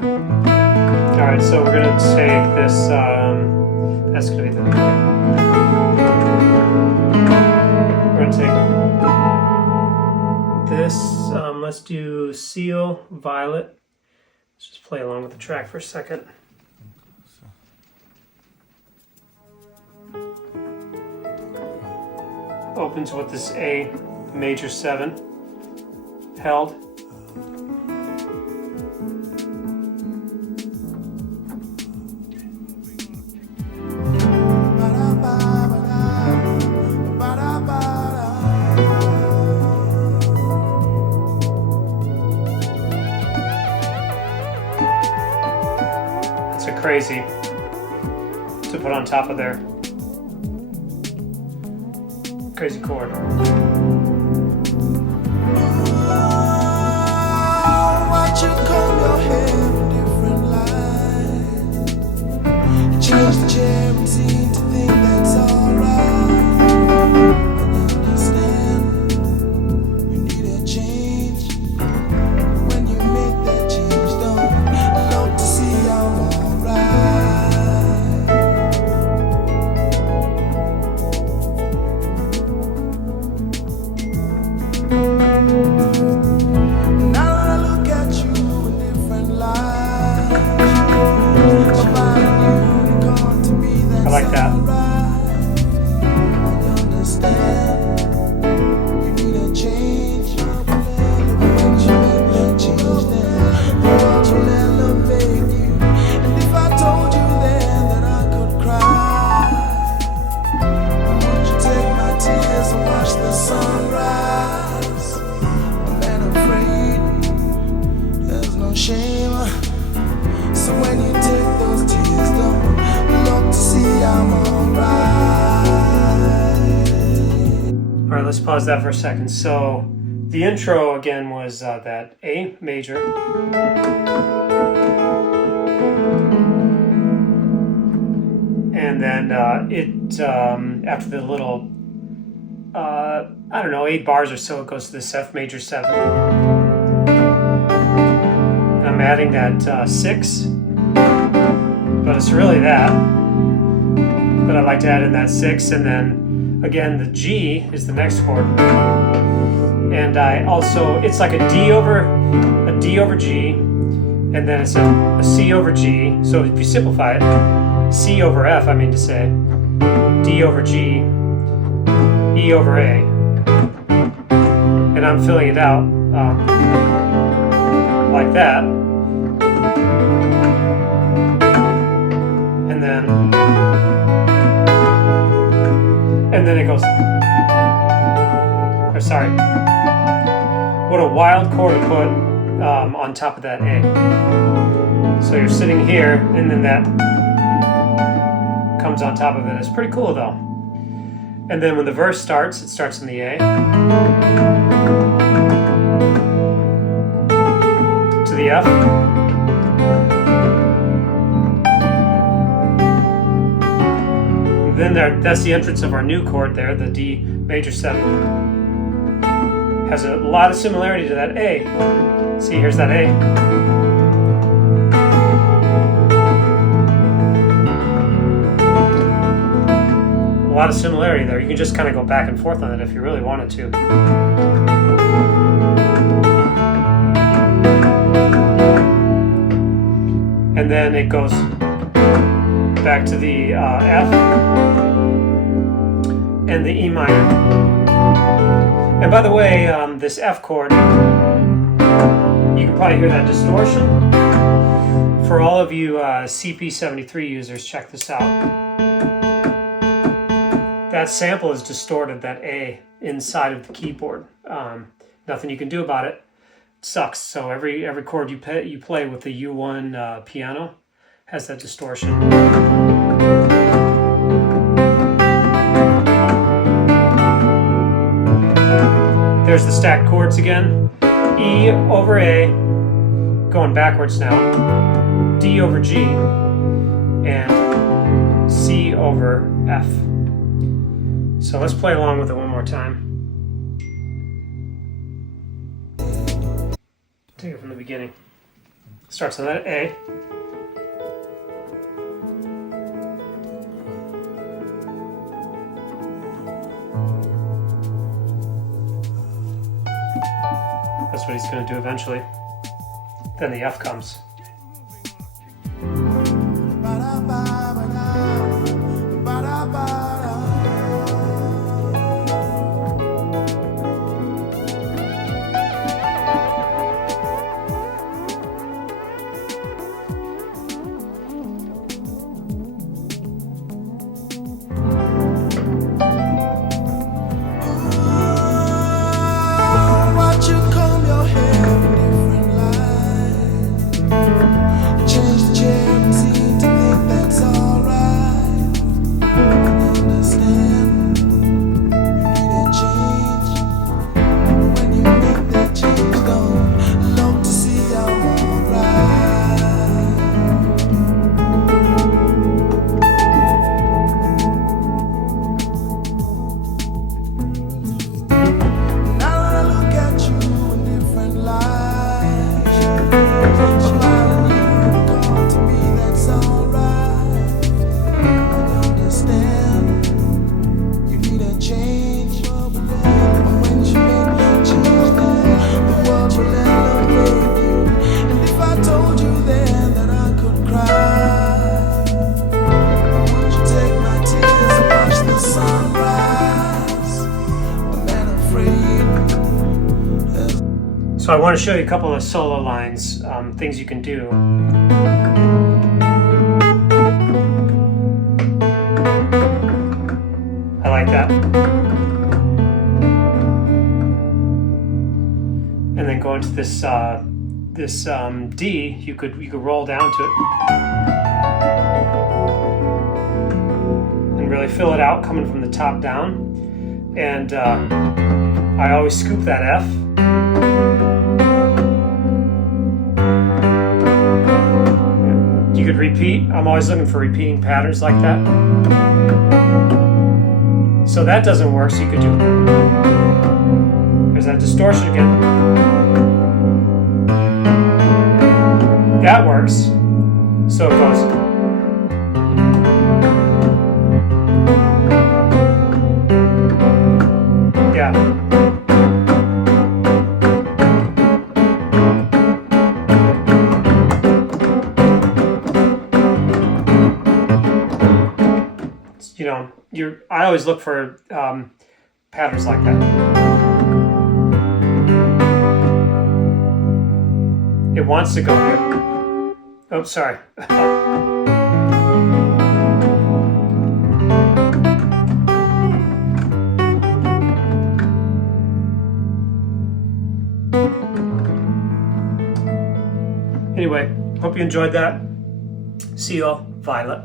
Alright, so we're going to take this, that's going to be the, we're going to take this, let's do Seal, Violet. Let's just play along with the track for a second. Opens with this A major 7 held. It's a crazy to put on top of there. Crazy chord. Watch you comb your hair in different light. Change the chair and seem to think that's alright. Understand, you need a change. When you make that change, don't look to see I'm alright. I like that. So when you take those tears, don't look to see I'm alright. Alright, let's pause that for a second. So the intro again was that A major. And then after the little, I don't know, 8 bars or so, it goes to this F major 7. I'm adding that 6, but it's really that. But I like to add in that 6, and then again the G is the next chord. And I also, it's like a D over G, and then it's a C over G. So if you simplify it, C over F, I mean to say, D over G, E over A. And I'm filling it out like that. And then it goes, or sorry, what a wild chord to put on top of that A. So you're sitting here, and then that comes on top of it. It's pretty cool though. And then when the verse starts, it starts in the A to the F. Then that's the entrance of our new chord there, the D major 7. Has a lot of similarity to that A. See, here's that A. A lot of similarity there. You can just kind of go back and forth on it if you really wanted to. And then it goes back to the F and the E minor. And by the way, this F chord, you can probably hear that distortion. For all of you CP73 users, check this out. That sample is distorted, that A inside of the keyboard. Nothing you can do about it. It sucks. So every chord you play with the U1 piano has that distortion. There's the stacked chords again. E over A, going backwards now. D over G, and C over F. So let's play along with it one more time. Take it from the beginning. Starts on that A. That's what he's going to do eventually. Then the F comes. So I want to show you a couple of solo lines, things you can do. I like that. And then go into this D, you could roll down to it and really fill it out coming from the top down. And I always scoop that F. You could repeat. I'm always looking for repeating patterns like that. So that doesn't work, so you could do, there's that distortion again. That works. So it goes. Yeah. You know, I always look for patterns like that. It wants to go here. Oh, sorry. Anyway, hope you enjoyed that. See you all. Violet.